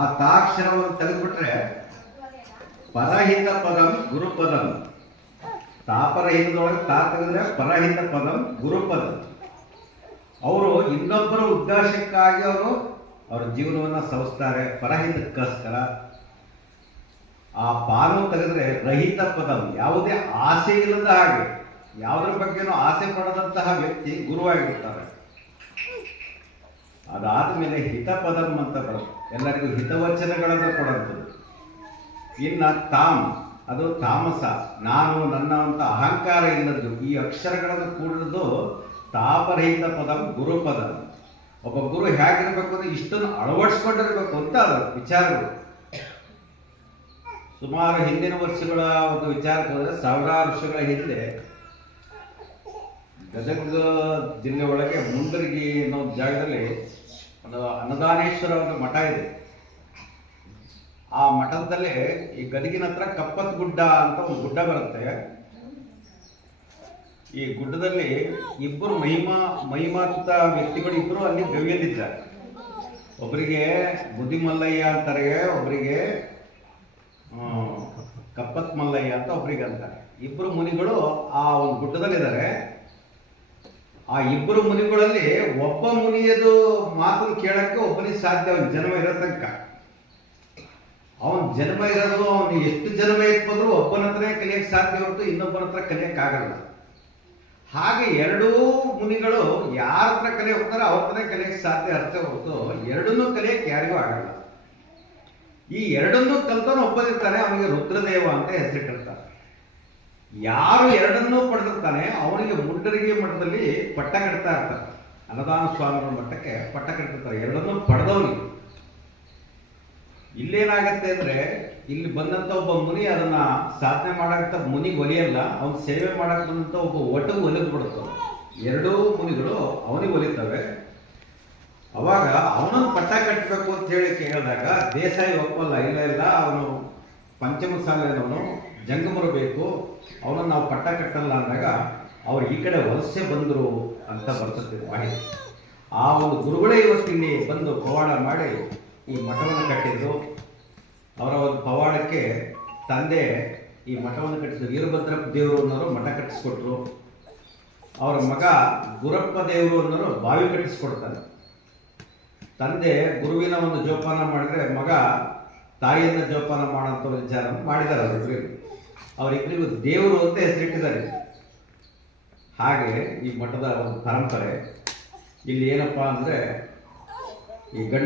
ಆ ತಾಕ್ಷರವನ್ನು ತೆಗೆದುಬಿಟ್ರೆ ಪರಹಿತ ಪದಂ ಗುರುಪದಂ. ತಾಪರಹಿತದೊಳಗೆ ತಾ ತೆಗೆದ್ರೆ ಪರಹಿತ ಪದಂ ಗುರುಪದಂ. ಅವರು ಇನ್ನೊಬ್ಬರ ಉದ್ದೇಶಕ್ಕಾಗಿ ಅವರು ಅವರ ಜೀವನವನ್ನು ಸವಿಸ್ತಾರೆ, ಪರಹಿತಕ್ಕೋಸ್ಕರ. ಆ ಪಾಲು ತೆಗೆದ್ರೆ ರಹಿತ ಪದಂ ಯಾವುದೇ ಆಸೆ ಇಲ್ಲದ ಹಾಗೆ, ಯಾವುದ್ರ ಬಗ್ಗೆನೂ ಆಸೆ ಪಡದಂತಹ ವ್ಯಕ್ತಿ ಗುರುವಾಗಿರ್ತಾರೆ. ಅದಾದ ಮೇಲೆ ಹಿತಪದಂ ಅಂತ ಬರುತ್ತೆ. ಎಲ್ಲರಿಗೂ ಹಿತವಚನಗಳನ್ನು ಕೊಡುವಂಥದ್ದು ಇನ್ನು ತಾಮ್, ಅದು ತಾಮಸ, ನಾನು, ನನ್ನ ಅಂತ ಅಹಂಕಾರ ಇಲ್ಲದ್ದು, ಈ ಅಕ್ಷರಗಳನ್ನು ಕೂಡಿದ್ದು ತಾಪರಹಿತ ಗುರು ಗುರುಪದ ಒಬ್ಬ ಗುರು ಹೇಗಿರ್ಬೇಕು ಅಂದ್ರೆ ಇಷ್ಟನ್ನು ಅಳವಡಿಸ್ಕೊಂಡಿರ್ಬೇಕು ಅಂತ ಅದು ವಿಚಾರಗಳು. ಸುಮಾರು ಹಿಂದಿನ ವರ್ಷಗಳ ಒಂದು ವಿಚಾರಕ್ಕೆ ಸಾವಿರಾರು ವರ್ಷಗಳ ಹಿಂದೆ ಗದಗ ಜಿಲ್ಲೆ ಒಳಗೆ ಮುಂಡರಗಿ ಅನ್ನೋ ಜಾಗದಲ್ಲಿ ಅನ್ನದಾನೇಶ್ವರ ಒಂದು ಮಠ ಇದೆ. ಆ ಮಠದಲ್ಲಿ ಈ ಗದಗಿನ ಹತ್ರ ಕಪ್ಪತ್ ಗುಡ್ಡ ಅಂತ ಒಂದು ಗುಡ್ಡ ಬರುತ್ತೆ. ಈ ಗುಡ್ಡದಲ್ಲಿ ಇಬ್ಬರು ಮಹಿಮಾ ಮಹಿಮಾತ ವ್ಯಕ್ತಿಗಳು ಇಬ್ಬರು ಅಲ್ಲಿ ಗವಿಯಲ್ಲಿದ್ದಾರೆ ಒಬ್ಬರಿಗೆ ಬುದ್ಧಿಮಲ್ಲಯ್ಯ ಅಂತಾರೆ ಒಬ್ಬರಿಗೆ ಕಪ್ಪತ್ ಮಲ್ಲಯ್ಯ ಅಂತ ಒಬ್ಬರಿಗೆ ಅಂತಾರೆ. ಇಬ್ಬರು ಮುನಿಗಳು ಆ ಒಂದು ಗುಡ್ಡದಲ್ಲಿದ್ದಾರೆ. ಆ ಇಬ್ಬರು ಮುನಿಗಳಲ್ಲಿ ಒಬ್ಬ ಮುನಿಯದು ಮಾತನ್ನು ಕೇಳಕ್ಕೆ ಒಬ್ಬನಿಗೆ ಸಾಧ್ಯ ಅವನ ಜನ್ಮ ಇರೋ ತನಕ. ಅವನ ಜನ್ಮ ಇರೋದು ಅವನು ಎಷ್ಟು ಜನ್ಮ ಇಟ್ಕೊಂಡ್ರು ಒಬ್ಬನ ಹತ್ರ ಕಲಿಯಕ್ಕೆ ಸಾಧ್ಯ ಹೊರತು ಇನ್ನೊಬ್ಬನ ಹತ್ರ ಕಲಿಯಕ್ಕೆ ಆಗಲ್ಲ. ಹಾಗೆ ಎರಡೂ ಮುನಿಗಳು ಯಾರ ಹತ್ರ ಕಲಿಯ ಹೋಗ್ತಾರೋ ಅವ್ರ ಹತ್ರ ಕಲಿಯಕ್ಕೆ ಸಾಧ್ಯ ಅರ್ಥ ಹೊರತು ಎರಡನ್ನೂ ಕಲಿಯಕ್ಕೆ ಯಾರಿಗೂ ಆಗಲ್ಲ. ಈ ಎರಡನ್ನೂ ಕಲ್ತವನು ಒಬ್ಬನಿರ್ತಾನೆ, ಅವನಿಗೆ ರುದ್ರದೇವ ಅಂತ ಹೆಸರಿಟ್ಟಿರ್ತಾರೆ. ಯಾರು ಎರಡನ್ನೂ ಪಡೆದಿರ್ತಾನೆ, ಅವನಿಗೆ ಮುಂಡರಿಗೆ ಮಠದಲ್ಲಿ ಪಟ್ಟ ಕಟ್ತಾ ಇರ್ತಾರೆ. ಅನ್ನದಾನ ಸ್ವಾಮಿಗಳ ಮಟ್ಟಕ್ಕೆ ಪಟ್ಟ ಕಟ್ತಿರ್ತಾರೆ. ಎರಡನ್ನೂ ಪಡೆದವನಿಗೆ ಇಲ್ಲೇನಾಗತ್ತೆ ಅಂದ್ರೆ, ಇಲ್ಲಿ ಬಂದಂತ ಒಬ್ಬ ಮುನಿ ಅದನ್ನ ಸಾಧನೆ ಮಾಡಂತ ಮುನಿ ಒಲಿಯಲ್ಲ, ಅವನ್ ಸೇವೆ ಮಾಡಕ್ ಬಂದಂತ ಒಬ್ಬ ಒಟ್ಟು ಒಲಿದ್ ಬಿಡುತ್ತೆ ಎರಡೂ ಮುನಿಗಳು ಅವನಿಗೆ ಒಲಿತವೆ. ಅವಾಗ ಅವನನ್ನು ಪಟ್ಟ ಕಟ್ಟಬೇಕು ಅಂತ ಹೇಳಿ ಕೇಳಿದಾಗ, ದೇಸಾಯಿ ಒಪ್ಪಲ್ಲ, ಇಲ್ಲ ಇಲ್ಲ, ಅವನು ಪಂಚಮ ಸಾಲಿನವನು ಜಂಗಮರು ಬೇಕು, ಅವನನ್ನು ನಾವು ಪಟ್ಟ ಕಟ್ಟಲ್ಲ ಅಂದಾಗ ಅವ್ರು ಈ ಕಡೆ ವಲಸೆ ಬಂದರು ಅಂತ ಬರ್ತದೆ ಮಾಹಿತಿ ಆ ಒಂದು ಗುರುಗಳೇ ಇವತ್ತಿಲ್ಲಿ ಬಂದು ಪವಾಡ ಮಾಡಿ ಈ ಮಠವನ್ನು ಕಟ್ಟಿದ್ರು. ಅವರ ಒಂದು ಪವಾಡಕ್ಕೆ ತಂದೆ ಈ ಮಠವನ್ನು ಕಟ್ಟಿಸಿದ್ರು ವೀರಭದ್ರ ದೇವರು ಅನ್ನೋರು ಮಠ ಕಟ್ಟಿಸ್ಕೊಟ್ರು. ಅವರ ಮಗ ಗುರಪ್ಪ ದೇವರು ಅನ್ನೋರು ಬಾವಿ ಕಟ್ಟಿಸ್ಕೊಡ್ತಾನೆ ತಂದೆ ಗುರುವಿನ ಒಂದು ಜೋಪಾನ ಮಾಡಿದ್ರೆ ಮಗ ತಾಯಿಯನ್ನು ಜೋಪಾನ ಮಾಡೋಂಥ ವಿಚಾರ ಮಾಡಿದ್ದಾರೆ ಅವರಿಬ್ಬರಿಗೂ ಅವರಿಬ್ಬರಿಗೂ ದೇವರು ಅಂತ ಹೆಸರಿಟ್ಟಿದ್ದಾರೆ. ಹಾಗೆ ಈ ಮಠದ ಒಂದು ಪರಂಪರೆ, ಇಲ್ಲಿ ಏನಪ್ಪಾ ಅಂದ್ರೆ ಈ ಗಂಡ